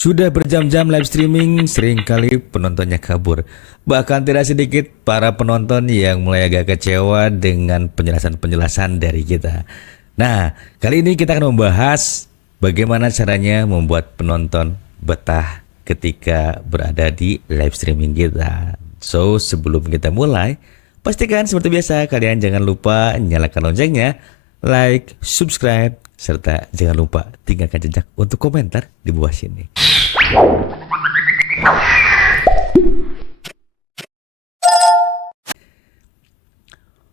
Sudah berjam-jam live streaming, seringkali penontonnya kabur. Bahkan tidak sedikit para penonton yang mulai agak kecewa dengan penjelasan-penjelasan dari kita. Nah, kali ini kita akan membahas bagaimana caranya membuat penonton betah ketika berada di live streaming kita. So, sebelum kita mulai, pastikan seperti biasa kalian jangan lupa nyalakan loncengnya, like, subscribe, serta jangan lupa tinggalkan jejak untuk komentar di bawah sini.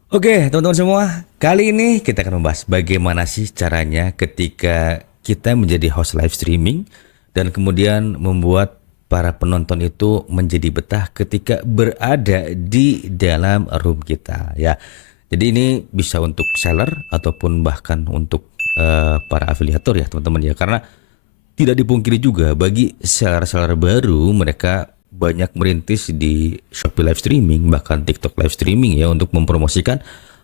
Oke, teman-teman semua, kali ini kita akan membahas bagaimana sih caranya ketika kita menjadi host live streaming dan kemudian membuat para penonton itu menjadi betah ketika berada di dalam room kita ya. Jadi ini bisa untuk seller ataupun bahkan untuk para afiliator ya teman-teman ya, karena tidak dipungkiri juga bagi seller-seller baru, mereka banyak merintis di Shopee live streaming bahkan TikTok live streaming ya untuk mempromosikan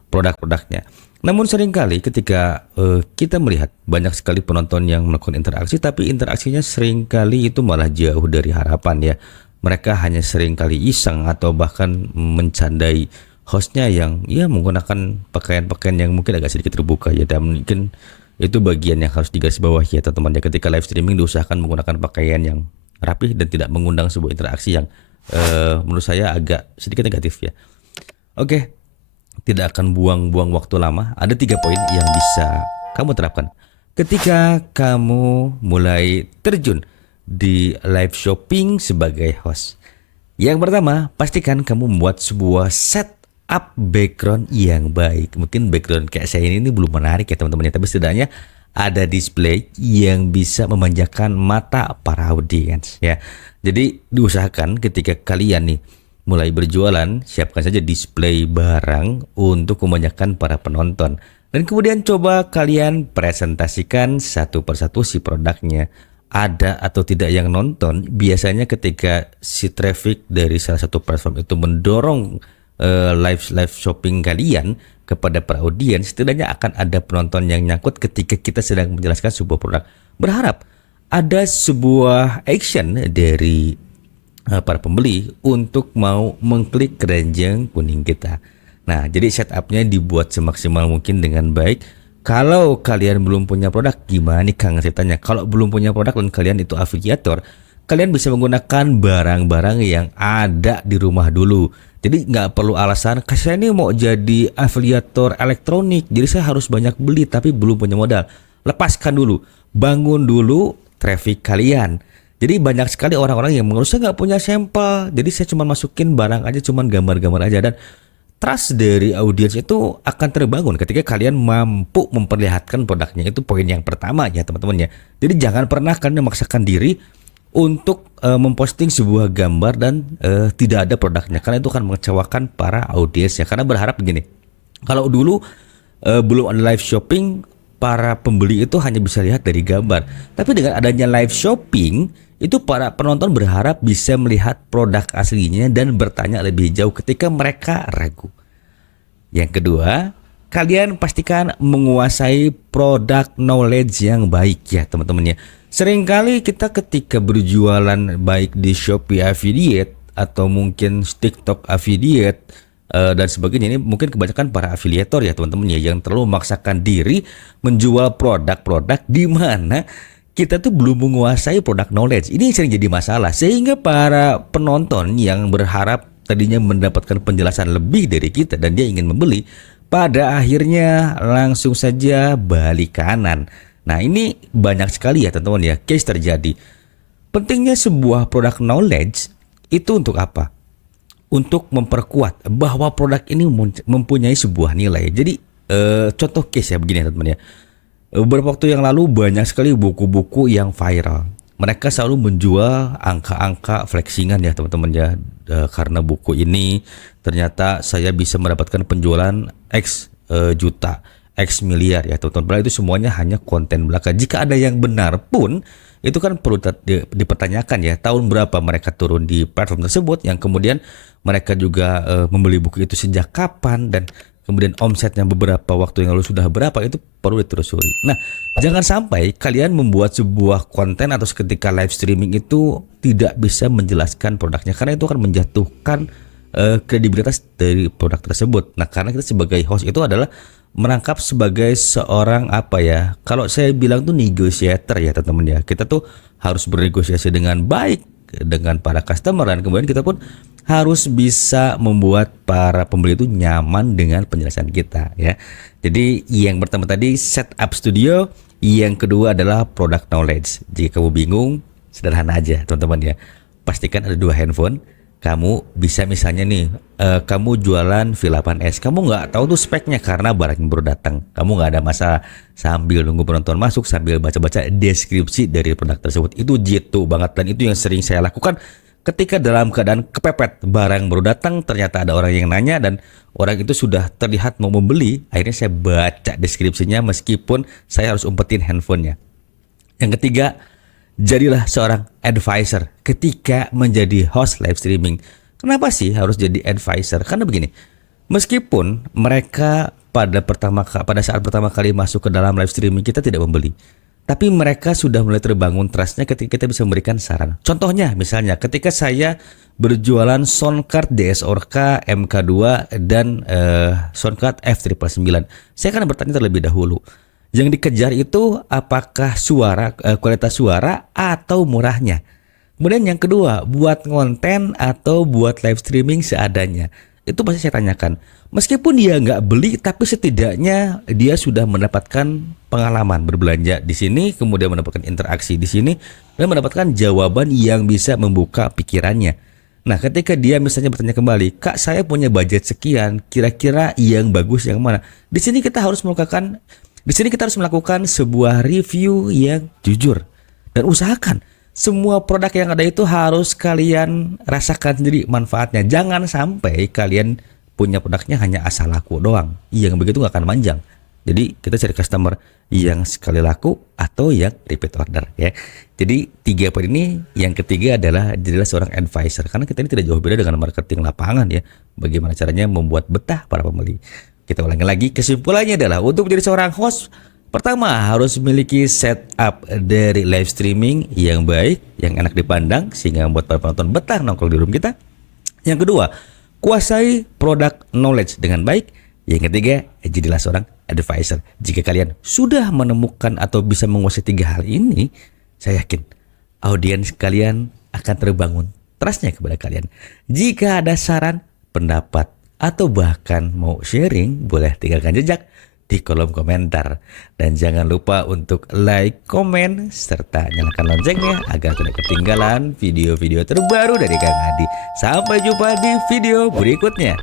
produk-produknya. Namun seringkali ketika kita melihat banyak sekali penonton yang melakukan interaksi, tapi interaksinya seringkali itu malah jauh dari harapan ya. Mereka hanya seringkali iseng atau bahkan mencandai hostnya yang ya menggunakan pakaian-pakaian yang mungkin agak sedikit terbuka ya, dan mungkin itu bagian yang harus digarisbawahi ya teman-teman ya. Ketika live streaming diusahakan menggunakan pakaian yang rapih dan tidak mengundang sebuah interaksi yang menurut saya agak sedikit negatif ya. Oke, tidak akan buang-buang waktu lama. Ada 3 poin yang bisa kamu terapkan ketika kamu mulai terjun di live shopping sebagai host. Yang pertama, pastikan kamu membuat sebuah setup background yang baik. Mungkin background kayak saya ini belum menarik ya teman-teman ya, tapi setidaknya ada display yang bisa memanjakan mata para audiens ya. Jadi diusahakan ketika kalian nih mulai berjualan, siapkan saja display barang untuk memanjakan para penonton. Dan kemudian coba kalian presentasikan satu persatu si produknya. Ada atau tidak yang nonton, biasanya ketika si traffic dari salah satu platform itu mendorong live shopping kalian kepada para audiens, setidaknya akan ada penonton yang nyangkut ketika kita sedang menjelaskan sebuah produk. Berharap ada sebuah action dari para pembeli untuk mau mengklik keranjang kuning kita. Nah, jadi setupnya dibuat semaksimal mungkin dengan baik. Kalau kalian belum punya produk, gimana nih Kang ceritanya? Kalau belum punya produk dan kalian itu afiliator, kalian bisa menggunakan barang-barang yang ada di rumah dulu. Jadi nggak perlu alasan, saya ini mau jadi afiliator elektronik, jadi saya harus banyak beli tapi belum punya modal. Lepaskan dulu, bangun dulu traffic kalian. Jadi banyak sekali orang-orang yang mengeluh, saya nggak punya sampel, jadi saya cuma masukin barang aja, cuma gambar-gambar aja. Dan trust dari audiens itu akan terbangun ketika kalian mampu memperlihatkan produknya. Itu poin yang pertama ya teman-teman ya. Jadi jangan pernah kalian memaksakan diri untuk memposting sebuah gambar dan tidak ada produknya, karena itu akan mengecewakan para audiensnya. Karena berharap begini, kalau dulu belum ada live shopping, para pembeli itu hanya bisa lihat dari gambar. Tapi dengan adanya live shopping, itu para penonton berharap bisa melihat produk aslinya dan bertanya lebih jauh ketika mereka ragu. Yang kedua, kalian pastikan menguasai produk knowledge yang baik ya teman-teman ya. Seringkali kita ketika berjualan baik di Shopee affiliate atau mungkin TikTok affiliate dan sebagainya, ini mungkin kebanyakan para afiliator ya teman-teman ya, yang terlalu memaksakan diri menjual produk-produk di mana kita tuh belum menguasai produk knowledge. Ini sering jadi masalah sehingga para penonton yang berharap tadinya mendapatkan penjelasan lebih dari kita dan dia ingin membeli, pada akhirnya langsung saja balik kanan. Nah, ini banyak sekali ya teman-teman ya case terjadi. Pentingnya sebuah produk knowledge itu untuk apa? Untuk memperkuat bahwa produk ini mempunyai sebuah nilai. Jadi contoh case ya begini teman-teman ya. Beberapa waktu yang lalu banyak sekali buku-buku yang viral. Mereka selalu menjual angka-angka flexingan ya teman-teman ya. Karena buku ini ternyata saya bisa mendapatkan penjualan X juta, X miliar ya teman-teman. Padahal itu semuanya hanya konten belaka. Jika ada yang benar pun, itu kan perlu dipertanyakan ya, tahun berapa mereka turun di platform tersebut, yang kemudian mereka juga membeli buku itu sejak kapan, dan kemudian omsetnya beberapa waktu yang lalu sudah berapa, itu perlu ditelusuri. Nah, jangan sampai kalian membuat sebuah konten atau ketika live streaming itu tidak bisa menjelaskan produknya, karena itu akan menjatuhkan kredibilitas dari produk tersebut. Nah, karena kita sebagai host itu adalah merangkap sebagai seorang apa ya? Kalau saya bilang tuh negotiator ya teman-teman ya. Kita tuh harus bernegosiasi dengan baik dengan para customer, dan kemudian kita pun harus bisa membuat para pembeli itu nyaman dengan penjelasan kita ya. Jadi yang pertama tadi setup studio, yang kedua adalah product knowledge. Jika kamu bingung, sederhana aja teman-teman ya. Pastikan ada 2 handphone. Kamu bisa misalnya nih, kamu jualan V8S, kamu nggak tahu tuh speknya karena barang yang baru datang. Kamu nggak ada masalah sambil nunggu penonton masuk, sambil baca-baca deskripsi dari produk tersebut. Itu jitu banget, dan itu yang sering saya lakukan ketika dalam keadaan kepepet. Barang baru datang, ternyata ada orang yang nanya, dan orang itu sudah terlihat mau membeli. Akhirnya saya baca deskripsinya meskipun saya harus umpetin handphonenya. Yang ketiga, jadilah seorang advisor ketika menjadi host live streaming. Kenapa sih harus jadi advisor? Karena begini, meskipun mereka pada saat pertama kali masuk ke dalam live streaming kita tidak membeli, tapi mereka sudah mulai terbangun trustnya ketika kita bisa memberikan saran. Contohnya misalnya ketika saya berjualan soundcard DSORK MK2 dan soundcard F999, saya akan bertanya terlebih dahulu. Yang dikejar itu apakah kualitas suara atau murahnya. Kemudian yang kedua, buat konten atau buat live streaming seadanya. Itu pasti saya tanyakan. Meskipun dia nggak beli, tapi setidaknya dia sudah mendapatkan pengalaman berbelanja di sini, kemudian mendapatkan interaksi di sini, dan mendapatkan jawaban yang bisa membuka pikirannya. Nah, ketika dia misalnya bertanya kembali, Kak, saya punya budget sekian, kira-kira yang bagus yang mana? Di sini kita harus melakukan sebuah review yang jujur, dan usahakan semua produk yang ada itu harus kalian rasakan sendiri manfaatnya. Jangan sampai kalian punya produknya hanya asal laku doang. Yang begitu gak akan manjang. Jadi kita cari customer yang sekali laku atau yang repeat order ya. Jadi 3 poin ini. Yang ketiga adalah jadilah seorang advisor, karena kita ini tidak jauh beda dengan marketing lapangan ya. Bagaimana caranya membuat betah para pembeli. Kita ulangi lagi, kesimpulannya adalah untuk menjadi seorang host, pertama harus memiliki setup dari live streaming yang baik, yang enak dipandang sehingga membuat para penonton betah nongkrong di room kita. Yang kedua, kuasai product knowledge dengan baik. Yang ketiga, jadilah seorang advisor. Jika kalian sudah menemukan atau bisa menguasai 3 hal ini, saya yakin audiens kalian akan terbangun trustnya kepada kalian. Jika ada saran, pendapat, atau bahkan mau sharing, boleh tinggalkan jejak di kolom komentar. Dan jangan lupa untuk like, komen, serta nyalakan loncengnya agar tidak ketinggalan video-video terbaru dari Kang Adi. Sampai jumpa di video berikutnya.